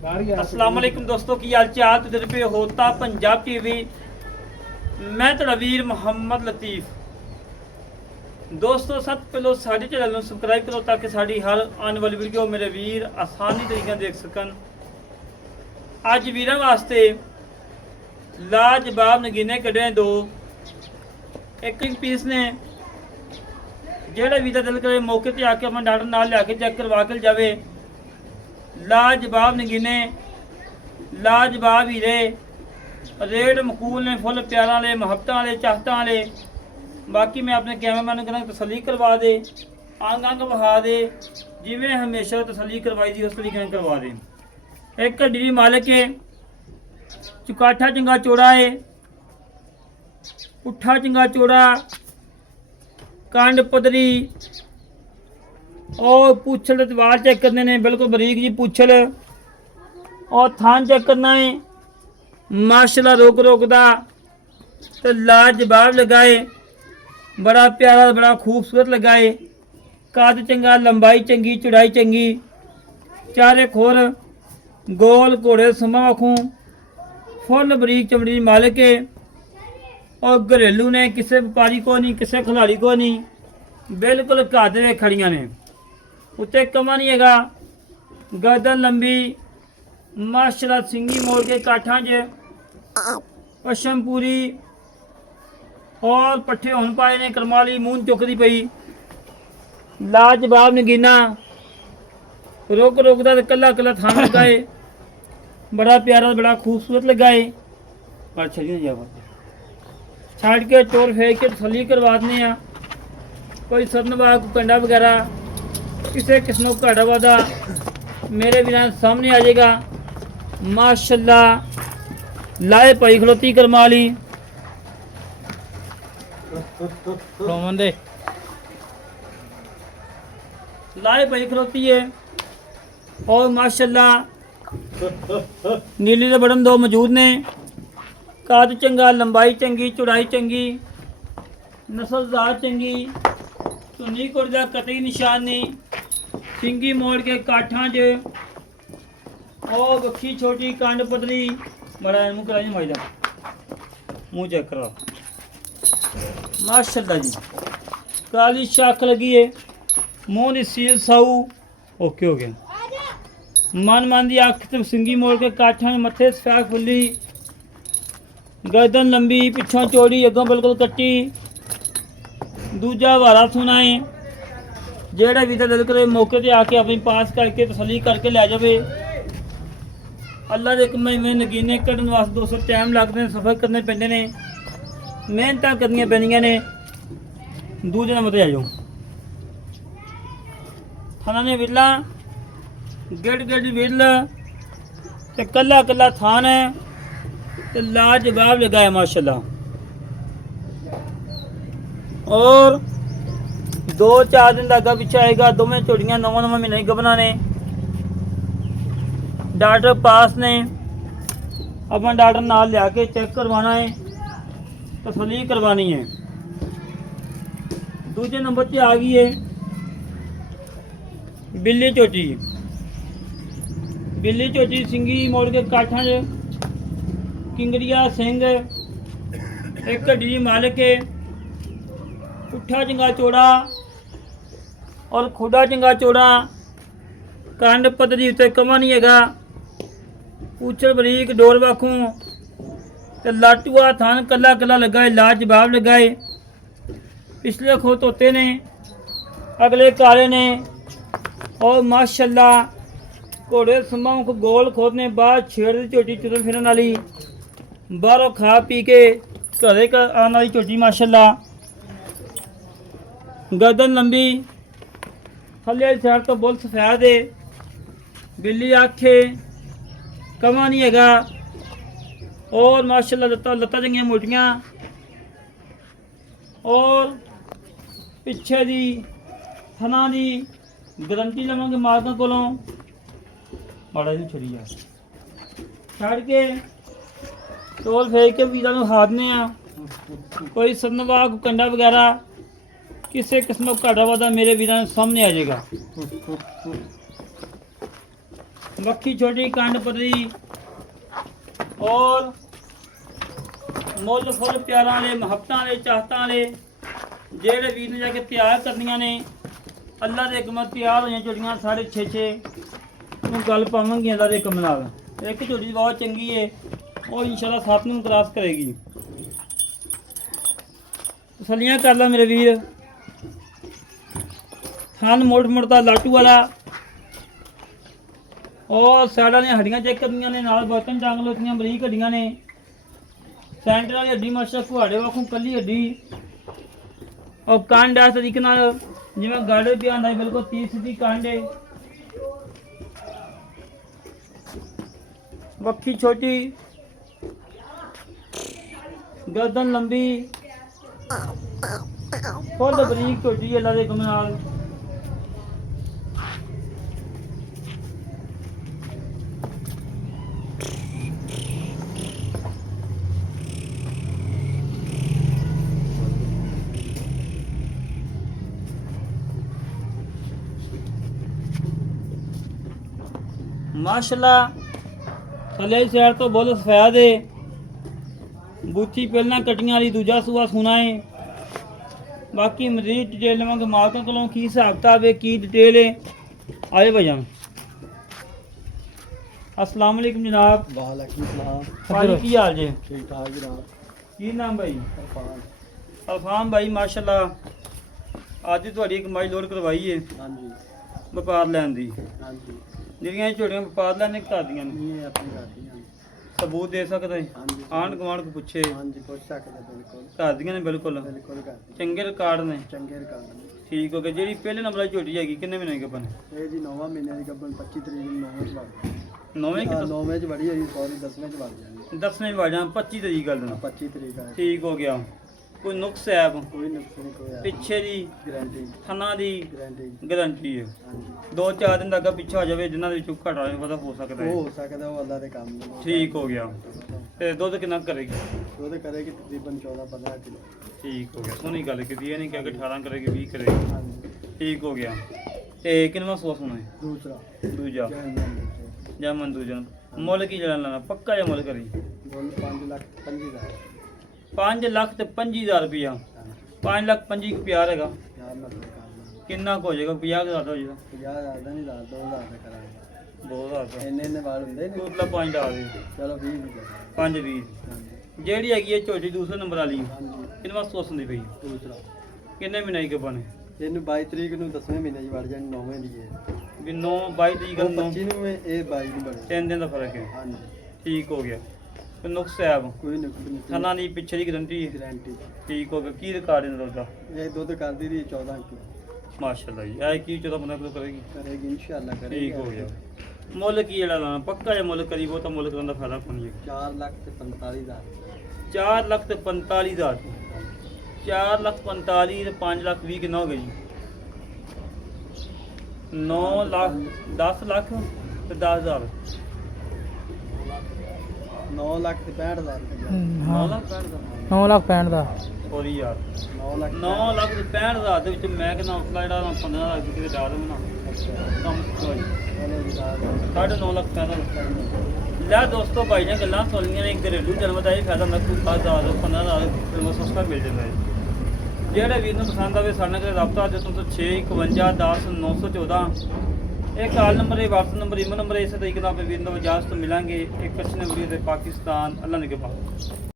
अस्सलाम वालेकुम दोस्तों की हाल चाल तुझे पे होता पंजाब टीवी मैं तेरा वीर मुहम्मद लतीफ़ दोस्तों सब पहले साढ़े चैनल में सबसक्राइब करो ताकि साड़ी हर आने वाली वीडियो मेरे वीर आसानी तरीके देख सकन। अज वीर वास्ते लाजवाब नगीने कढ़े दो एक पीस ने जेड़ा वीर दा दिल करे मौके ते आके अपना डॉक्टर नाल लिया के चेक करवा के जावे। लाजवाब नगीने लाजवाब हीरे रेट मकूल ने फुल प्यारा वाले मुहब्बत वाले चाहता वाले। बाकी मैं अपने कैमरामैन कहना तसली करवा दे अंग अंग बहा दे जिमें हमेशा तसली करवाई दी उस तरीके करवा दे। एक डिरी मालिक है चुकाठा चंगा चौड़ा है पुट्ठा चंगा चौड़ा कांड पदरी और पूछल वाल चेक करने ने बिल्कुल बरीक जी पूछल और थान चेक करना है माशाल्लाह रोक रोकदा तो लाजवाब लगाए बड़ा प्यारा बड़ा खूबसूरत लगाए। कद चंगा लंबाई चंगी चौड़ाई चंगी चारे खोर गोल घोड़े सुमा आखूँ फुल बरीक चमड़ी मालिक है और घरेलू ने किसी व्यापारी को नहीं किसी खिलाड़ी को नहीं बिल्कुल घर दे खड़ियां ने उत्ते कमा नहीं है। गर्दन लंबी माशाल्लाह सिंगी मोड़ के काठा च पशम पूरी और पट्ठे होन पाए ने करमाली मूंह चुकदी पई लाजवाब नगीना रोक रोकदा ते कला कला थान लगाए बड़ा प्यारा बड़ा खूबसूरत लगाए पर छड़ी जा छाड़ के चोर फेंक के तसली करवा दें। कोई सदनवा कंडा वगैरह किसी किस्म का घाटा वादा मेरे बिना सामने आ जाएगा। माशाल्लाह लाए पाई खलोती करमाली लाए पाई खलोती है और माशाल्लाह नीली दे बड़न दो मौजूद ने। कद चंगा लंबाई चंगी चौड़ाई चंगी नस्लदार चंगी सुनी कुर्दा कतई निशान नहीं सिंगी मोड़ के काठा च और बखी छोटी कांड पतली बड़ा मुँह करा माइदा मुँह चेक करा माशाल्लाह जी काली शाख लगी है मुँह की सील साऊ ओके हो गया मन मन की अख तो सिंगी मोड़ के काठा मत्थे सफेद फुली गर्दन लंबी पिछों चौड़ी अगों बिल्कुल कट्टी दूजा वारा सुना है जेड़ा भी दिल करे मौके ते आके अपनी पास करके तसली करके लै जावे। अल्लाह के मैं नगीने कढ़न वास्ते दोस्तों टाइम लगते हैं सफ़र करने पैंदे ने मेहनत करनी पैंदियां ने। दूजे नंबर ते आ जाओ थाना ने विरला गेड़ गेड़ विरल ते कला कला थान है तो लाजवाब लगाया माशाल्लाह और 2-4 दिन का अगा पिछा आएगा। दोवें चोड़ियाँ नवा नवा महीने गबना ने डॉक्टर पास ने अपना डॉक्टर नाल लिया के चेक करवाना है तसली करवानी है। दूजे नंबर पर आ गई है बिल्ली चोटी सिंगी मोड़ के काठा किंगरिया सिंह एक डी मालिक है पुट्ठा चंगा चौड़ा और खुदा चंगा चौड़ा कांड पतरी उत्ते कमा नहीं है पूछल बरीक डोर वाखू तो लाटूआ थान कला कला लगाए लाजवाब लगाए। पिछले खो तोते ने अगले काले ने और माशाल्लाह घोड़े सुमा को गोल खोदने बाद छेड़ दी झोटी चुरन फिरन वाली बाहरों खा पी के घरे आने वाली झोटी माशाल्लाह गर्दन लंबी थले साइड तो बुल सफेद है बिल्ली आखे कमा नहीं है और माशाल्लाह लत्ता चंगियां मोटियां और पिछे दी थना दी गारंटी लवांगे मालकां कोलों माड़ा जी छड़ी आ छड़ के टोल फेंक के वीरां नूं हारने आ कोई सदनवा कंडा वगैरह किसी किस्म का घाटा वादा मेरे वीरां सामने आ जाएगा। मक्खी छोटी कांड पतली और मुल फुल प्यारा ने मुहब्बतां ने चाहतां ने जेड़े वीर ने जाके तैयार करनियां ने अल्लाह दे हुक्म तैयार होईयां झोटियां 6.5 ਨੂੰ ਗੱਲ ਪਾਵਾਂਗੇ अल्लाह ਦੇ ਹੁਕਮ ਨਾਲ। ਇੱਕ ਝੋਟੀ ਬਹੁਤ ਚੰਗੀ ਹੈ ਉਹ इंशाल्लाह 7 ਨੂੰ ਕ੍ਰਾਸ ਕਰੇਗੀ। ਤਸੱਲੀਆਂ ਕਰ ਲਾ ਮੇਰੇ ਵੀਰ। ਥਣ ਮੋੜ ਦਾ ਲਾਟੂ ਵਾਲਾ और साइडा ने हड्डियां चेक करनियां ने नाल बर्तन टांग लोतियां बरीक हड्डियां ने सेंटर वाली हड्डी माशा कुहाड़े वाखों कली हड्डी और कांड इस तरीके नाल जिवें गाड़े पे आंदा बिल्कुल 30 सीधी कांड है। वक्खी छोटी गर्दन लंबी फुल बरीक छोटी अल्लाह दे हुक्म नाल। माशाल्लाह थले सैर तो बहुत सफेद है बूथी पहला कटियां वाली दूजा सूआ सुना है। बाकी मजीद डिटेल लवांगे मालकों को की हिसाब किताब है की डिटेल है आए भजन। अस्सलाम वालेकुम जनाब। वालेकुम सलाम भाई की हाल जे? ठीक ठाक जनाब। की नाम भाई? इरफान। अल्फान भाई माशाल्लाह आज थोड़ी कमाई लोड करवाई है हाँ जी व्यापार लैन दी हाँ जी ਜਿਹੜੀਆਂ ਝੋਟੀਆਂ ਵਪਾਰ ਲੈਣੇ ਘਾਦੀਆਂ ਨੇ ये अपनी गाड़ी हाँ ਸਬੂਤ ਦੇ ਸਕਦੇ हाँ जी ਆਂਢ ਗੁਆਂਢ ਕੋ ਪੁੱਛੇ हाँ जी पुछ सकते बिल्कुल ਘਾਦੀਆਂ ਨੇ ਬਿਲकुल बिल्कुल गाड़ी ਚੰਗੇ ਰਿਕਾਰਡ ਨੇ। चंगे रिकॉर्ड ਠੀਕ ਹੋ ਗਿਆ। ਜਿਹੜੀ ਪਹਿਲੇ ਨੰਬਰ ਵਾਲੀ ਝੋਟੀ ਹੈਗੀ ਕਿੰਨੇ ਮਹੀਨੇ ਦੀ ਗੱਭਣ? ये जी 9वां महीने की गब्बन 25 तरीक ਨੂੰ 9वें ਚ ਵੜ ਨੌਵੇਂ ਕਿ 9वें ਚ ਵੜੀ ਹੈ ਸੌਰੀ 10वें ਚ ਵੜ ਜਾਣੀ 10ਵੇਂ ਵਾਜਾਂ 25 ਤਰੀਕ ਗੱਲ ਦੇਣਾ। 25 ਤਰੀਕ ਆ ਠੀਕ ਹੋ ਗਿਆ। ਕੋਈ ਨੁਕਸ ਹੈ ਕੋਈ ਨੁਕਸ ਨਹੀਂ ਕੋਈ ਪਿੱਛੇ ਦੀ ਗਾਰੰਟੀ ਥਣਾ ਦੀ ਗਾਰੰਟੀ ਗਾਰੰਟੀ ਹੈ। हाँ जी 2-4 ਦਿਨ ਦਾ ਅੱਗਾ ਪਿੱਛਾ ਹੋ ਜਾਵੇ ਜਿਨ੍ਹਾਂ ਦੇ ਵਿੱਚੋਂ ਘਟਾ ਪਤਾ ਹੋ ਸਕਦਾ ਹੈ। हो सकता है वो अल्लाह के काम में ਠੀਕ ਹੋ ਗਿਆ। ਤੇ ਦੁੱਧ ਕਿੰਨਾ ਕੁ ਕਰੇਗੀ? वो तो करेगी तकरीबन 14-15 किलो ਠੀਕ ਹੋ ਗਿਆ। ਸੋਹਣੀ ਗੱਲ ਕੀਤੀ। ਇਹ ਨਹੀਂ ਕਿ 18 ਕਰੇਗੀ 20 ਕਰੇਗੀ। हाँ जी ਠੀਕ ਹੋ ਗਿਆ। ਤੇ ਕਿੰਨਾ ਸੋਸ ਹੋਣਾ ਹੈ? दूसरा ਦੂਜਾ जय ਜਾਂ ਮਨ ਦੂਜਾ ਮੁੱਲ ਕੀ ਜਣਾ ਲੈਣਾ ਪੱਕਾ ਜਾਂ ਮੁੱਲ ਕਰੀ? बोल 5 लाख 25 5 ਲੱਖ ਤੇ 25000 ਰੁਪਇਆ। 5 ਲੱਖ 25 ਕੁ ਪਿਆਰ ਹੈਗਾ यार ना काम ਕਿੰਨਾ ਕੁ ਹੋ ਜਾਏਗਾ? 50,000 ਦਾ ਹੋ ਜਾਏਗਾ। 50,000 ਦਾ ਨਹੀਂ ਲਾ 2,000 ਦਾ ਕਰਾਂਗੇ 2000 ਦਾ ਇੰਨੇ ਵਾਲ ਹੁੰਦੇ ਨੇ ਟੋਟਲ 5 ਡਾ ਦੇ ਚਲੋ 20 ਦੀ 5 20 ਹਾਂਜੀ ਜਿਹੜੀ ਹੈਗੀ ਹੈ ਝੋਟੀ ਦੂਸਰੇ ਨੰਬਰ ਵਾਲੀ ਹਾਂਜੀ ਕਿੰਨਾ ਸੋਸ ਹੁੰਦੀ ਪਈ? ਦੂਸਰਾ ਕਿੰਨੇ ਮਹੀਨੇ ਦੀ ਬਣੇ? ਇਹਨੂੰ 22 ਤਰੀਕ ਨੂੰ 10ਵੇਂ ਮਹੀਨੇ 'ਚ ਵੜ ਜਾਣੀ 9ਵੇਂ ਦੀ ਹੈ ਵੀ 9 22 ਤਰੀਕ ਉਹ ਨੂੰ 25 ਨੂੰ ਇਹ 22 ਨੂੰ ਬਣੇ 3 ਦਿਨ ਦਾ ਫਰਕ ਹੈ। ਹਾਂਜੀ ਠੀਕ ਹੋ ਗਿਆ। ਤੇ ਨੁਕਸ ਹੈ ਆਪ ਕੋਈ ਨੁਕਸ ਨਹੀਂ ਥਾਣਾ ਦੀ ਪਿੱਛੇ ਦੀ ਗਰੰਟੀ ਹੈ। ਗਾਰੰਟੀ ਠੀਕ ਹੋ ਗਿਆ। ਕੀ ਰਿਕਾਰਡ ਹੈ ਉਹਦਾ? ਇਹ ਦੁੱਧ ਕਰਦੀ ਦੀ 14 ਕਿਲੋ ਮਾਸ਼ਾਅੱਲਾ ਜੀ। ਇਹ ਕੀ 14-15 ਕਿਲੋ ਕਰੇਗੀ? ਕਰੇਗੀ ਇਨਸ਼ਾਅੱਲਾ ਕਰੇਗੀ ਠੀਕ ਹੋ ਗਿਆ। ਮੁੱਲ ਕੀ ਜਿਹੜਾ ਲਾਣਾ ਪੱਕਾ ਜਾਂ ਮੁੱਲ ਕਰੀ ਬਹੁਤਾ ਮੁੱਲ ਕਰਨ ਦਾ ਫਾਇਦਾ ਕੋਈ ਨਹੀਂ ਹੈ। 4 ਲੱਖ ਤੇ 45,000 4 ਲੱਖ ਤੇ 45,000 4 ਲੱਖ 45 ਤੇ 5 ਲੱਖ 20 ਕਿੰਨਾ ਹੋ ਗਿਆ ਜੀ? 9 ਲੱਖ 10 ਲੱਖ ਤੇ 10,000 9 ਲੱਖ ਤੇ 65,000 9 ਲੱਖ 65,000 9 ਲੱਖ 65 ਦਾ ਸੋਰੀ ਯਾਰ 9 ਲੱਖ 9 ਲੱਖ ਤੇ 65,000 ਦੇ ਵਿੱਚ ਮੈਂ ਕਹਿੰਦਾ ਉਸਲਾ ਜਿਹੜਾ ਨਾ 15 ਲੱਖ ਕਿਤੇ ਡਾ ਦੇਵਾਂ ਕੰਮ ਹੋਈ ਚਲੋ ਜੀ ਰਾਤ 9.5 ਲੱਖ ਫਾਇਦਾ ਲੈ ਦੋਸਤੋ ਭਾਈ ਨੇ ਗੱਲਾਂ ਸੁਣੀਆਂ ਨੇ। ਘਰੇਲੂ ਜਨਮ ਦਾ ਇਹ ਫਾਇਦਾ ਹੁੰਦਾ ਕੋਈ 10,000 15,000 ਰੁਪਏ ਸਸਤਾ ਮਿਲ ਜਾਂਦਾ ਹੈ। ਜਿਹੜੇ ਵੀਰ ਨੂੰ ਪਸੰਦ ਆਵੇ ਸਾਡੇ ਨਾਲ ਰਾਬਤਾ ਦੇ ਤੋਂ 651 10 914 ਇਹ ਕਾਲ ਨੰਬਰ ਹੈ WhatsApp ਨੰਬਰ ਈਮੇਲ ਨੰਬਰ ਇਸੇ ਤਰੀਕੇ ਨਾਲ ਆਪਣੇ ਵੀਰ ਨੂੰ ਇਜਾਜ਼ਤ ਮਿਲਾਂਗੇ। ਇੱਕ ਅੱਛੇ ਵੀਡੀਓ ਦੇ ਪਾਕਿਸਤਾਨ ਅੱਲਾ ਨੇ ਕੇ ਬਾਤ।